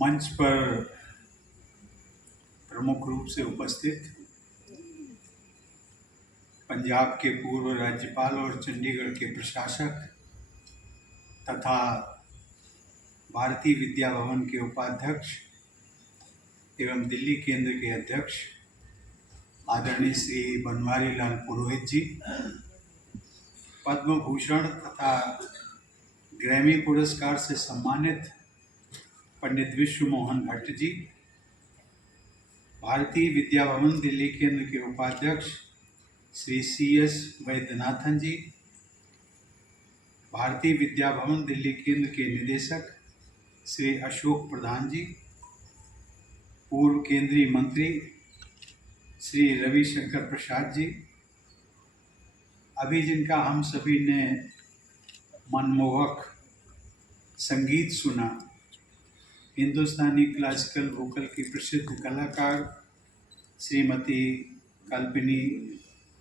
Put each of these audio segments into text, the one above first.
मंच पर प्रमुख रूप से उपस्थित पंजाब के पूर्व राज्यपाल और चंडीगढ़ के प्रशासक तथा भारतीय विद्या भवन के उपाध्यक्ष एवं दिल्ली केंद्र के अध्यक्ष आदरणीय श्री बनवारी लाल पुरोहित जी, पद्म भूषण तथा ग्रैमी पुरस्कार से सम्मानित पंडित विश्व मोहन भट्ट जी, भारतीय विद्या भवन दिल्ली केंद्र के उपाध्यक्ष श्री CS वैद्यनाथन जी, भारतीय विद्या भवन दिल्ली केंद्र के निदेशक श्री अशोक प्रधान जी, पूर्व केंद्रीय मंत्री श्री रविशंकर प्रसाद जी, अभी जिनका हम सभी ने मनमोहक संगीत सुना, हिंदुस्तानी क्लासिकल वोकल की प्रसिद्ध कलाकार श्रीमती कल्पनी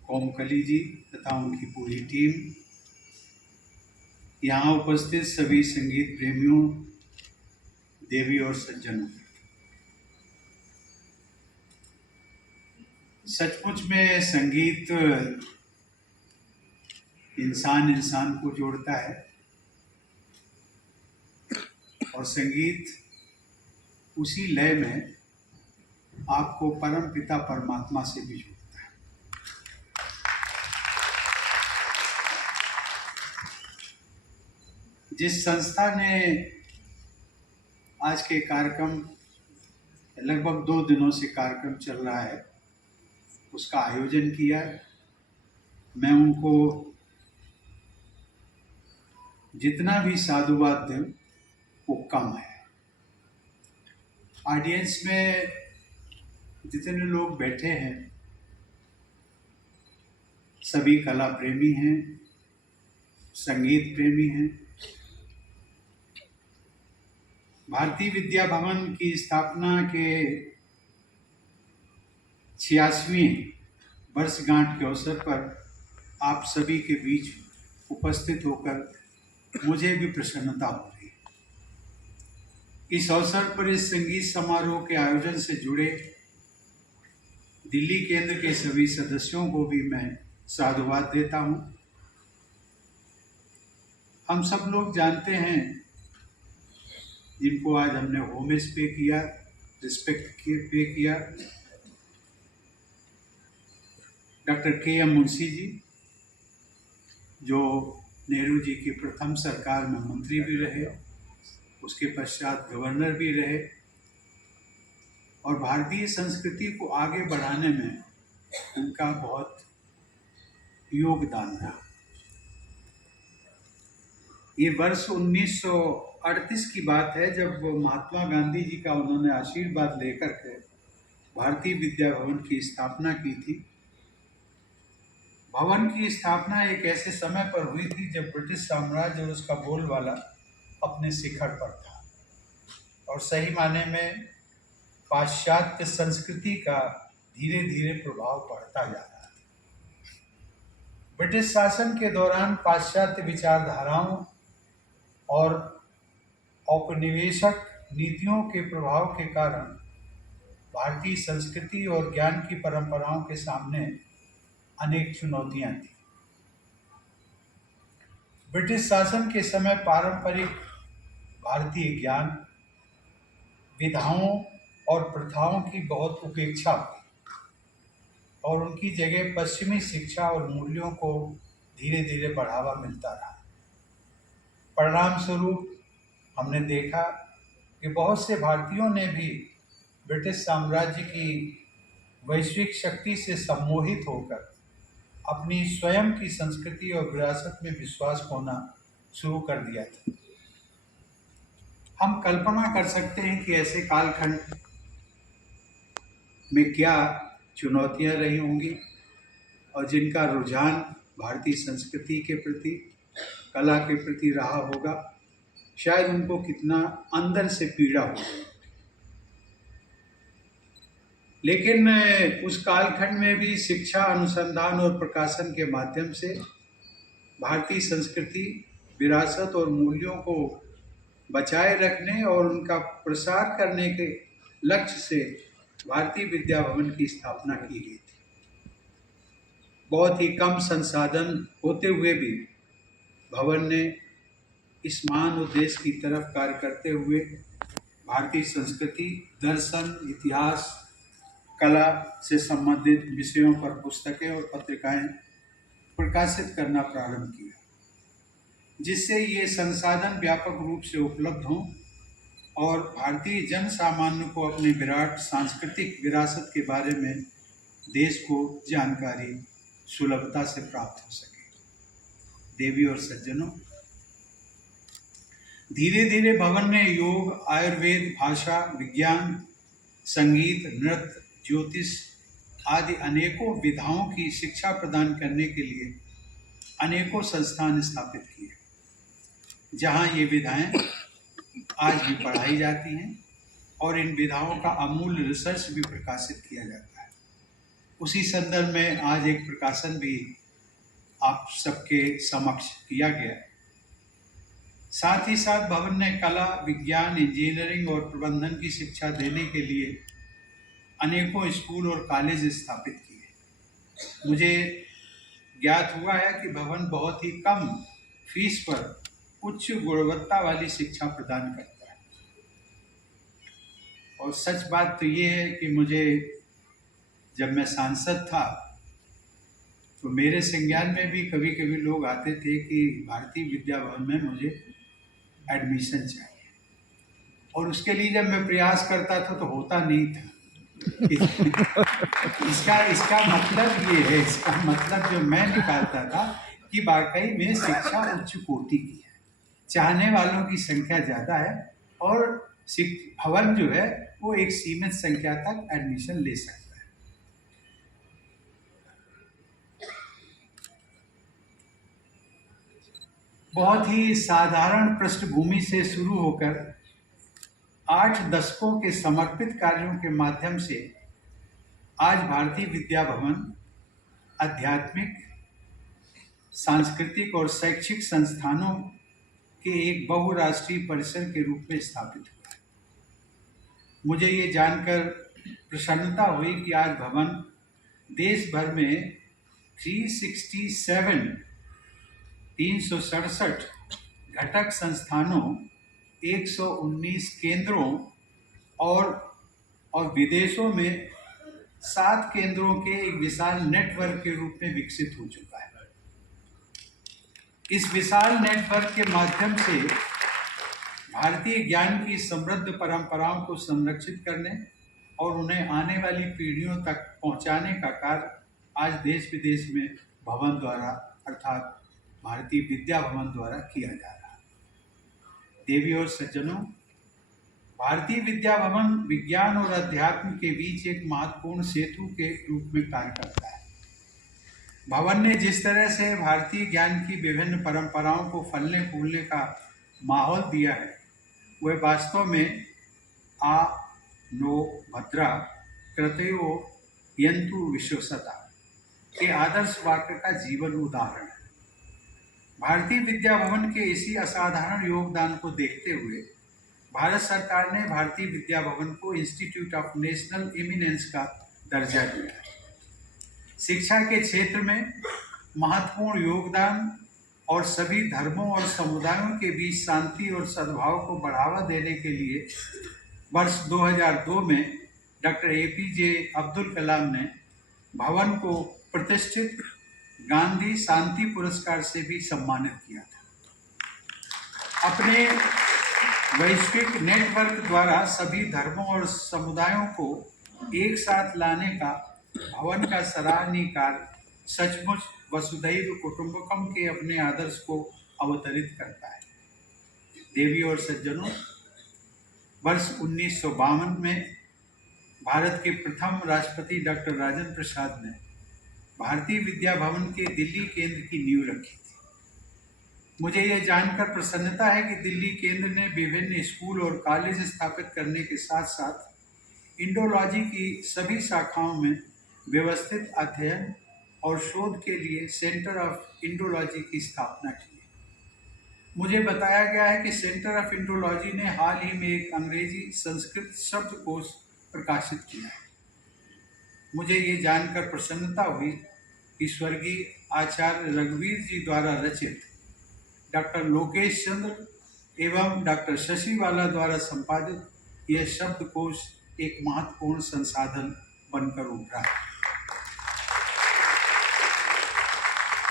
कोमकली जी तथा उनकी पूरी टीम, यहाँ उपस्थित सभी संगीत प्रेमियों, देवी और सज्जनों, सचमुच में संगीत इंसान को जोड़ता है और संगीत उसी लय में आपको परम पिता परमात्मा से भी जोड़ता है। जिस संस्था ने आज के कार्यक्रम, लगभग 2 दिनों से कार्यक्रम चल रहा है, उसका आयोजन किया, मैं उनको जितना भी साधुवाद दूं वो कम है। ऑडियंस में जितने लोग बैठे हैं सभी कला प्रेमी हैं, संगीत प्रेमी हैं। भारतीय विद्या भवन की स्थापना के 86वीं वर्षगांठ के अवसर पर आप सभी के बीच उपस्थित होकर मुझे भी प्रसन्नता हो रही है। इस अवसर पर इस संगीत समारोह के आयोजन से जुड़े दिल्ली केंद्र के सभी सदस्यों को भी मैं साधुवाद देता हूं। हम सब लोग जानते हैं, जिनको आज हमने होमेज पे किया, रिस्पेक्ट पे किया, डॉक्टर KM मुंशी जी, जो नेहरू जी की प्रथम सरकार में मंत्री भी रहे, उसके पश्चात गवर्नर भी रहे और भारतीय संस्कृति को आगे बढ़ाने में उनका बहुत योगदान रहा। ये वर्ष 1938 की बात है, जब महात्मा गांधी जी का उन्होंने आशीर्वाद लेकर के भारतीय विद्या भवन की स्थापना की थी। भवन की स्थापना एक ऐसे समय पर हुई थी जब ब्रिटिश साम्राज्य और उसका बोलबाला अपने शिखर पर था और सही माने में पाश्चात्य संस्कृति का धीरे धीरे प्रभाव पड़ता जा रहा था। ब्रिटिश शासन के दौरान पाश्चात्य विचारधाराओं और औपनिवेशक नीतियों के प्रभाव के कारण भारतीय संस्कृति और ज्ञान की परंपराओं के सामने अनेक चुनौतियां थी। ब्रिटिश शासन के समय पारंपरिक भारतीय ज्ञान, विधाओं और प्रथाओं की बहुत उपेक्षा हुई और उनकी जगह पश्चिमी शिक्षा और मूल्यों को धीरे धीरे बढ़ावा मिलता रहा। परिणाम स्वरूप हमने देखा कि बहुत से भारतीयों ने भी ब्रिटिश साम्राज्य की वैश्विक शक्ति से सम्मोहित होकर अपनी स्वयं की संस्कृति और विरासत में विश्वास खोना शुरू कर दिया था। हम कल्पना कर सकते हैं कि ऐसे कालखंड में क्या चुनौतियां रही होंगी और जिनका रुझान भारतीय संस्कृति के प्रति, कला के प्रति रहा होगा, शायद उनको कितना अंदर से पीड़ा होगी। लेकिन उस कालखंड में भी शिक्षा, अनुसंधान और प्रकाशन के माध्यम से भारतीय संस्कृति, विरासत और मूल्यों को बचाए रखने और उनका प्रसार करने के लक्ष्य से भारतीय विद्या भवन की स्थापना की गई थी। बहुत ही कम संसाधन होते हुए भी भवन ने इस महान उद्देश्य की तरफ कार्य करते हुए भारतीय संस्कृति, दर्शन, इतिहास, कला से संबंधित विषयों पर पुस्तकें और पत्रिकाएं प्रकाशित करना प्रारंभ किया, जिससे ये संसाधन व्यापक रूप से उपलब्ध हों और भारतीय जन सामान्य को अपनी विराट सांस्कृतिक विरासत के बारे में देश को जानकारी सुलभता से प्राप्त हो सके। देवी और सज्जनों, धीरे धीरे भवन ने योग, आयुर्वेद, भाषा, विज्ञान, संगीत, नृत्य, ज्योतिष आदि अनेकों विधाओं की शिक्षा प्रदान करने के लिए अनेकों संस्थान स्थापित किए, जहां ये विधाएं आज भी पढ़ाई जाती हैं और इन विधाओं का अमूल्य रिसर्च भी प्रकाशित किया जाता है। उसी संदर्भ में आज एक प्रकाशन भी आप सबके समक्ष किया गया। साथ ही साथ भवन ने कला, विज्ञान, इंजीनियरिंग और प्रबंधन की शिक्षा देने के लिए अनेकों स्कूल और कॉलेज स्थापित किए। मुझे ज्ञात हुआ है कि भवन बहुत ही कम फीस पर उच्च गुणवत्ता वाली शिक्षा प्रदान करता है। और सच बात तो ये है कि मुझे जब मैं सांसद था तो मेरे संज्ञान में भी कभी कभी लोग आते थे कि भारतीय विद्या भवन में मुझे एडमिशन चाहिए, और उसके लिए जब मैं प्रयास करता था तो होता नहीं था। इसका मतलब ये है, इसका मतलब जो मैं निकालता था कि वाकई में शिक्षा उच्च कोटि की है, चाहने वालों की संख्या ज़्यादा है और भवन जो है वो एक सीमित संख्या तक एडमिशन ले सकता है। बहुत ही साधारण पृष्ठभूमि से शुरू होकर 8 दशकों के समर्पित कार्यों के माध्यम से आज भारतीय विद्या भवन आध्यात्मिक, सांस्कृतिक और शैक्षिक संस्थानों के एक बहुराष्ट्रीय परिसर के रूप में स्थापित हुआ है। मुझे ये जानकर प्रसन्नता हुई कि आज भवन देश भर में 367 घटक संस्थानों, 119 केंद्रों और विदेशों में 7 केंद्रों के एक विशाल नेटवर्क के रूप में विकसित हो चुका है। इस विशाल नेटवर्क के माध्यम से भारतीय ज्ञान की समृद्ध परंपराओं को संरक्षित करने और उन्हें आने वाली पीढ़ियों तक पहुंचाने का कार्य आज देश विदेश में भवन द्वारा अर्थात भारतीय विद्या भवन द्वारा किया जा रहा है। देवी और सज्जनों, भारतीय विद्या भवन विज्ञान और अध्यात्म के बीच एक महत्वपूर्ण सेतु के रूप में कार्य करता है। भवन ने जिस तरह से भारतीय ज्ञान की विभिन्न परंपराओं को फलने फूलने का माहौल दिया है, वह वास्तव में आ नो भद्रा कृतयो यंतु विश्वसता के आदर्श वाक्य का जीवन उदाहरण है। भारतीय विद्या भवन के इसी असाधारण योगदान को देखते हुए भारत सरकार ने भारतीय विद्या भवन को इंस्टीट्यूट ऑफ नेशनल इमिनेंस का दर्जा दिया है। शिक्षा के क्षेत्र में महत्वपूर्ण योगदान और सभी धर्मों और समुदायों के बीच शांति और सद्भाव को बढ़ावा देने के लिए वर्ष 2002 में डॉक्टर APJ अब्दुल कलाम ने भवन को प्रतिष्ठित गांधी शांति पुरस्कार से भी सम्मानित किया था। अपने वैश्विक नेटवर्क द्वारा सभी धर्मों और समुदायों को एक साथ लाने का भवन का सराहनीय कार्य सचमुच वसुधैव कुटुंबकम के अपने आदर्श को अवतरित करता है। देवी और सज्जनों, वर्ष 1952 में भारत के प्रथम राष्ट्रपति डॉक्टर राजेंद्र प्रसाद ने भारतीय विद्या भवन के दिल्ली केंद्र की नींव रखी थी। मुझे यह जानकर प्रसन्नता है कि दिल्ली केंद्र ने विभिन्न स्कूल और कॉलेज स्थापित करने के साथ साथ इंडोलॉजी की सभी शाखाओं में व्यवस्थित अध्ययन और शोध के लिए सेंटर ऑफ इंडोलॉजी की स्थापना की है। मुझे बताया गया है कि सेंटर ऑफ इंड्रोलॉजी ने हाल ही में एक अंग्रेजी संस्कृत शब्दकोश प्रकाशित किया है। मुझे ये जानकर प्रसन्नता हुई कि स्वर्गीय आचार्य रघुवीर जी द्वारा रचित, डॉक्टर लोकेश चंद्र एवं डॉक्टर शशिवाला द्वारा संपादित यह शब्दकोश एक महत्वपूर्ण संसाधन बनकर उभरा है।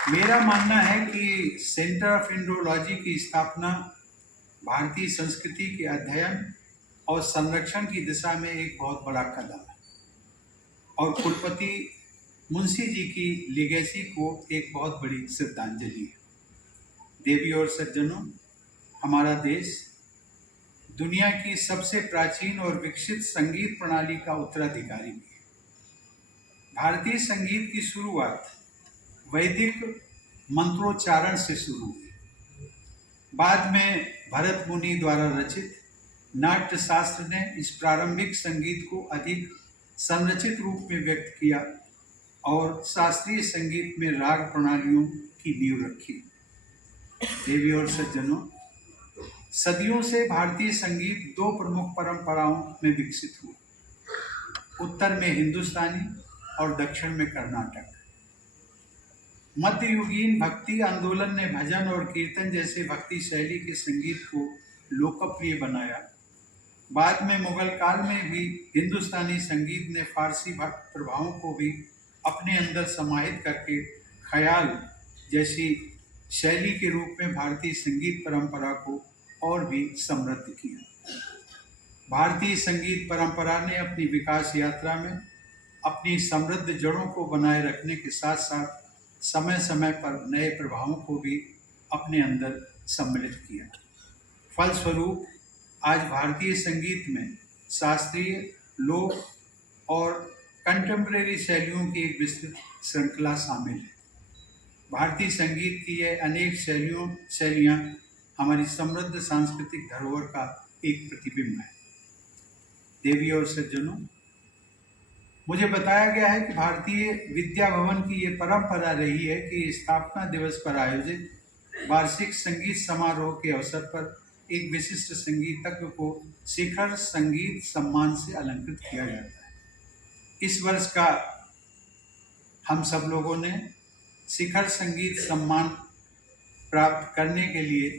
मेरा मानना है कि सेंटर ऑफ इंड्रोलॉजी की स्थापना भारतीय संस्कृति के अध्ययन और संरक्षण की दिशा में एक बहुत बड़ा कदम है और कुलपति मुंशी जी की लिगेसी को एक बहुत बड़ी श्रद्धांजलि है। देवी और सज्जनों, हमारा देश दुनिया की सबसे प्राचीन और विकसित संगीत प्रणाली का उत्तराधिकारी भी है। भारतीय संगीत की शुरुआत वैदिक मंत्रोच्चारण से शुरू हुई। बाद में भरत मुनि द्वारा रचित नाट्य शास्त्र ने इस प्रारंभिक संगीत को अधिक संरचित रूप में व्यक्त किया और शास्त्रीय संगीत में राग प्रणालियों की नींव रखी। देवी और सज्जनों, सदियों से भारतीय संगीत दो प्रमुख परंपराओं में विकसित हुआ, उत्तर में हिंदुस्तानी और दक्षिण में कर्नाटक। मध्ययुगीन भक्ति आंदोलन ने भजन और कीर्तन जैसे भक्ति शैली के संगीत को लोकप्रिय बनाया। बाद में मुगल काल में भी हिंदुस्तानी संगीत ने फारसी भक्त प्रभावों को भी अपने अंदर समाहित करके ख्याल जैसी शैली के रूप में भारतीय संगीत परंपरा को और भी समृद्ध किया। भारतीय संगीत परंपरा ने अपनी विकास यात्रा में अपनी समृद्ध जड़ों को बनाए रखने के साथ साथ समय समय पर नए प्रभावों को भी अपने अंदर सम्मिलित किया। फलस्वरूप आज भारतीय संगीत में शास्त्रीय, लोक और कंटेम्प्रेरी शैलियों की एक विस्तृत श्रृंखला शामिल है। भारतीय संगीत की यह अनेक शैलियाँ हमारी समृद्ध सांस्कृतिक धरोहर का एक प्रतिबिंब है। देवी और सज्जनों, मुझे बताया गया है कि भारतीय विद्या भवन की ये परंपरा रही है कि स्थापना दिवस पर आयोजित वार्षिक संगीत समारोह के अवसर पर एक विशिष्ट संगीतज्ञ को शिखर संगीत सम्मान से अलंकृत किया जाता है। इस वर्ष का हम सब लोगों ने शिखर संगीत सम्मान प्राप्त करने के लिए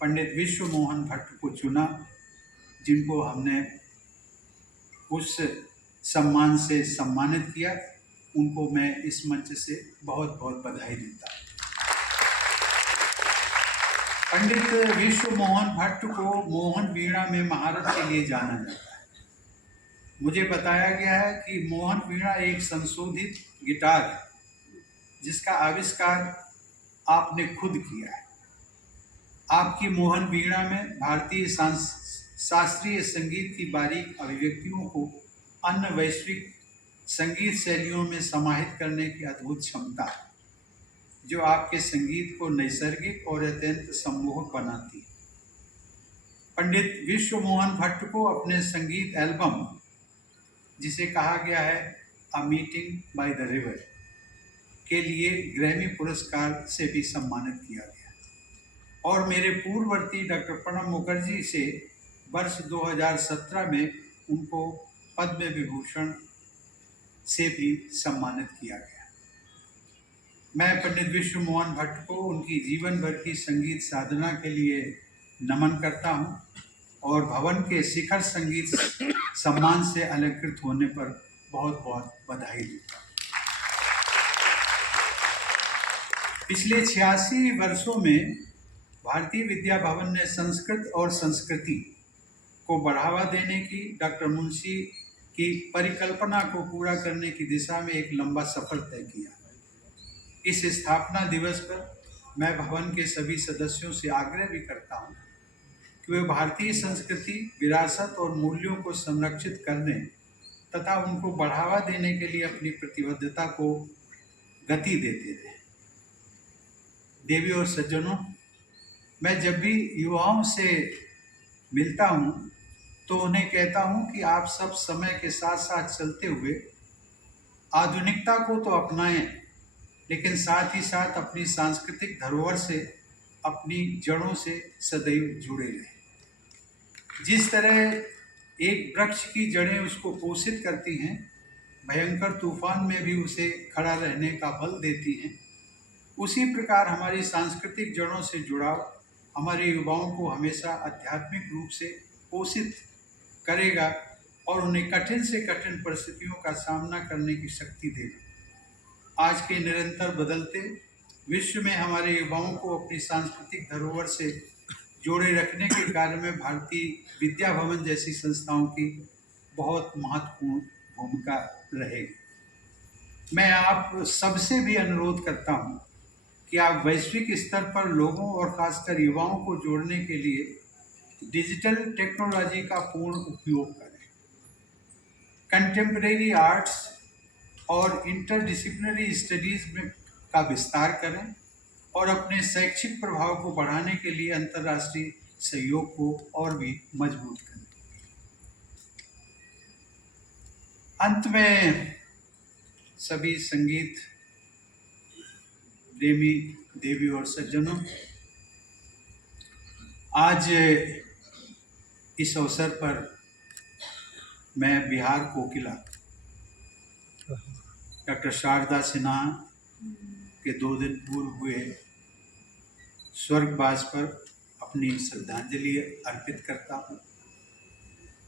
पंडित विश्व मोहन भट्ट को चुना, जिनको हमने उस सम्मान से सम्मानित किया। उनको मैं इस मंच से बहुत बहुत बधाई देता हूँ। पंडित विश्व मोहन भट्ट को मोहन वीणा में महारत के लिए जाना जाता है। मुझे बताया गया है कि मोहन वीणा एक संशोधित गिटार है जिसका आविष्कार आपने खुद किया है। आपकी मोहन वीणा में भारतीय शास्त्रीय संगीत की बारीक अभिव्यक्तियों को अन्य वैश्विक संगीत शैलियों में समाहित करने की अद्भुत क्षमता है, जो आपके संगीत को नैसर्गिक और अत्यंत सम्मोहक बनाती है। पंडित विश्व मोहन भट्ट को अपने संगीत एल्बम, जिसे कहा गया है a meeting by the river, के लिए ग्रैमी पुरस्कार से भी सम्मानित किया गया और मेरे पूर्ववर्ती डॉक्टर प्रणब मुखर्जी से वर्ष 2017 में उनको पद्म विभूषण से भी सम्मानित किया गया। मैं पंडित विश्व मोहन भट्ट को उनकी जीवन भर की संगीत साधना के लिए नमन करता हूं और भवन के शिखर संगीत सम्मान से अलंकृत होने पर बहुत बहुत बधाई देता हूं। पिछले 86 वर्षों में भारतीय विद्या भवन ने संस्कृत और संस्कृति को बढ़ावा देने की डॉक्टर मुंशी की परिकल्पना को पूरा करने की दिशा में एक लंबा सफर तय किया। इस स्थापना दिवस पर मैं भवन के सभी सदस्यों से आग्रह भी करता हूं कि वे भारतीय संस्कृति, विरासत और मूल्यों को संरक्षित करने तथा उनको बढ़ावा देने के लिए अपनी प्रतिबद्धता को गति देते रहे। देवी और सज्जनों, मैं जब भी युवाओं से मिलता हूं तो उन्हें कहता हूं कि आप सब समय के साथ साथ चलते हुए आधुनिकता को तो अपनाएं, लेकिन साथ ही साथ अपनी सांस्कृतिक धरोहर से अपनी जड़ों से सदैव जुड़े रहें। जिस तरह एक वृक्ष की जड़ें उसको पोषित करती हैं, भयंकर तूफान में भी उसे खड़ा रहने का बल देती हैं, उसी प्रकार हमारी सांस्कृतिक जड़ों से जुड़ाव हमारे युवाओं को हमेशा आध्यात्मिक रूप से पोषित करेगा और उन्हें कठिन से कठिन परिस्थितियों का सामना करने की शक्ति देगा। आज के निरंतर बदलते विश्व में हमारे युवाओं को अपनी सांस्कृतिक धरोहर से जोड़े रखने के कार्य में भारतीय विद्या भवन जैसी संस्थाओं की बहुत महत्वपूर्ण भूमिका रहेगी। मैं आप सबसे भी अनुरोध करता हूँ कि आप वैश्विक स्तर पर लोगों और खासकर युवाओं को जोड़ने के लिए डिजिटल टेक्नोलॉजी का पूर्ण उपयोग करें। कंटेम्परेरी आर्ट्स और इंटरडिसिप्लिनरी स्टडीज में का विस्तार करें और अपने शैक्षिक प्रभाव को बढ़ाने के लिए अंतर्राष्ट्रीय सहयोग को और भी मजबूत करें। अंत में सभी संगीत प्रेमी देवी और सज्जनों, आज इस अवसर पर मैं बिहार कोकिला डॉक्टर शारदा सिन्हा के 2 दिन पूर्व हुए स्वर्गवास पर अपनी श्रद्धांजलि अर्पित करता हूँ।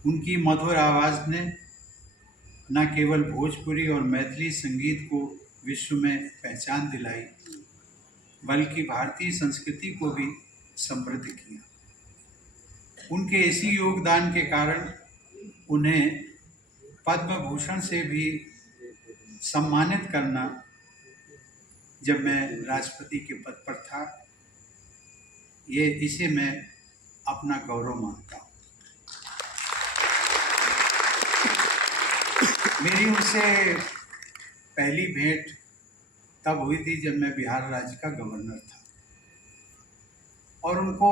उनकी मधुर आवाज़ ने न केवल भोजपुरी और मैथिली संगीत को विश्व में पहचान दिलाई, बल्कि भारतीय संस्कृति को भी समृद्ध किया। उनके इसी योगदान के कारण उन्हें पद्म भूषण से भी सम्मानित करना, जब मैं राष्ट्रपति के पद पर था, इसे मैं अपना गौरव मानता हूँ। मेरी उनसे पहली भेंट तब हुई थी जब मैं बिहार राज्य का गवर्नर था, और उनको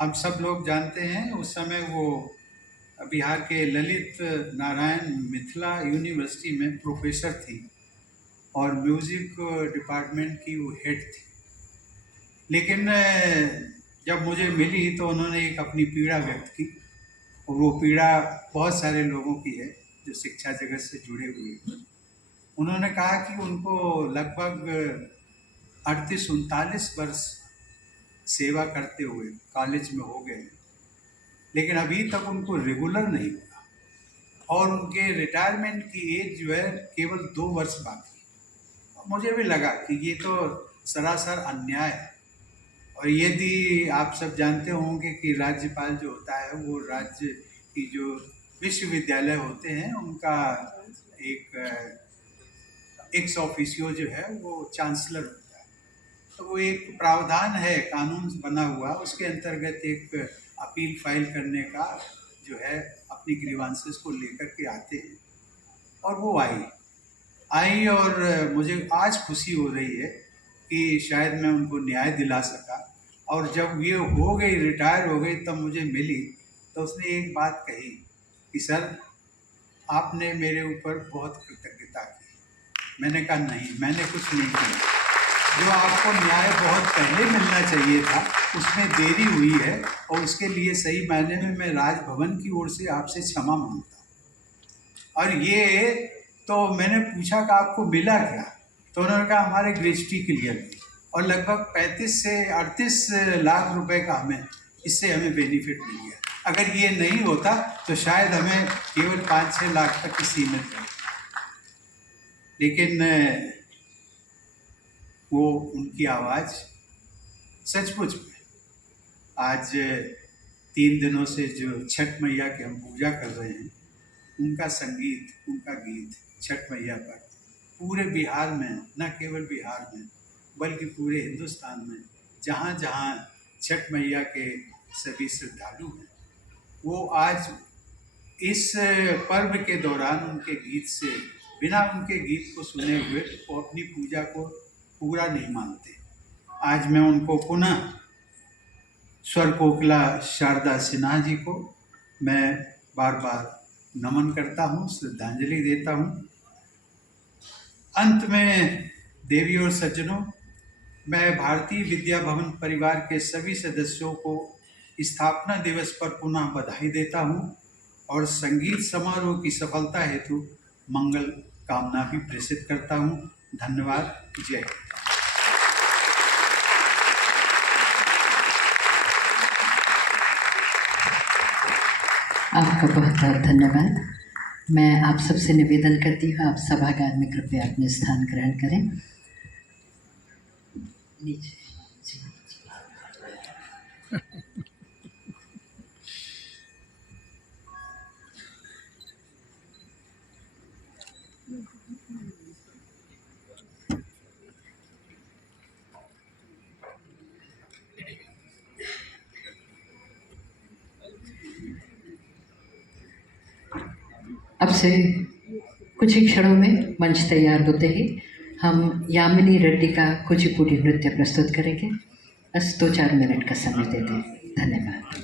हम सब लोग जानते हैं। उस समय वो बिहार के ललित नारायण मिथिला यूनिवर्सिटी में प्रोफेसर थी और म्यूज़िक डिपार्टमेंट की वो हेड थी। लेकिन जब मुझे मिली तो उन्होंने एक अपनी पीड़ा व्यक्त की, और वो पीड़ा बहुत सारे लोगों की है जो शिक्षा जगत से जुड़े हुए हैं। उन्होंने कहा कि उनको लगभग 38-39 वर्ष सेवा करते हुए कॉलेज में हो गए, लेकिन अभी तक उनको रेगुलर नहीं हुआ, और उनके रिटायरमेंट की एज जो है केवल 2 वर्ष बाकी। मुझे भी लगा कि ये तो सरासर अन्याय है। और यदि आप सब जानते होंगे कि राज्यपाल जो होता है वो राज्य की जो विश्वविद्यालय होते हैं उनका एक एक्स ऑफिशियो जो है वो चांसलर होता है। तो वो एक प्रावधान है, कानून बना हुआ, उसके अंतर्गत एक अपील फाइल करने का जो है अपनी ग्रीवांसेस को लेकर के आते हैं। और वो आई और मुझे आज खुशी हो रही है कि शायद मैं उनको न्याय दिला सका। और जब ये हो गई, रिटायर हो गई, तब मुझे मिली तो उसने एक बात कही कि सर, आपने मेरे ऊपर बहुत कृतज्ञता की। मैंने कहा नहीं, मैंने कुछ नहीं किया। जो आपको न्याय बहुत पहले मिलना चाहिए था उसमें देरी हुई है, और उसके लिए सही मायने में मैं राजभवन की ओर से आपसे क्षमा मांगता हूँ। और ये तो मैंने पूछा कि आपको मिला क्या, तो उन्होंने कहा हमारे ग्रेजुटी क्लियर हुई, और लगभग 35 से 38 लाख रुपए का इससे हमें बेनिफिट मिल गया। अगर ये नहीं होता तो शायद हमें केवल 5-6 लाख तक की सीमित है। लेकिन वो उनकी आवाज़ सचमुच में आज 3 दिनों से जो छठ मैया की हम पूजा कर रहे हैं, उनका संगीत, उनका गीत छठ मैया पर पूरे बिहार में, न केवल बिहार में बल्कि पूरे हिंदुस्तान में जहाँ जहाँ छठ मैया के सभी श्रद्धालु हैं, वो आज इस पर्व के दौरान उनके गीत से, बिना उनके गीत को सुने हुए वो अपनी पूजा को पूरा नहीं मानते। आज मैं उनको पुनः स्वर कोकिला शारदा सिन्हा जी को मैं बार बार नमन करता हूँ, श्रद्धांजलि देता हूँ। अंत में देवी और सज्जनों, मैं भारतीय विद्या भवन परिवार के सभी सदस्यों को स्थापना दिवस पर पुनः बधाई देता हूं और संगीत समारोह की सफलता हेतु मंगल कामना भी प्रेषित करता हूं। धन्यवाद। जय हिंद। आपका बहुत बहुत धन्यवाद। मैं आप सबसे निवेदन करती हूँ, आप सभागार में कृपया अपने स्थान ग्रहण करें। नीचे जी। अब से कुछ ही क्षणों में मंच तैयार होते ही हम यामिनी रेड्डी का कुचिपुड़ी नृत्य प्रस्तुत करेंगे। बस 2-4 मिनट का समय देते हैं। धन्यवाद।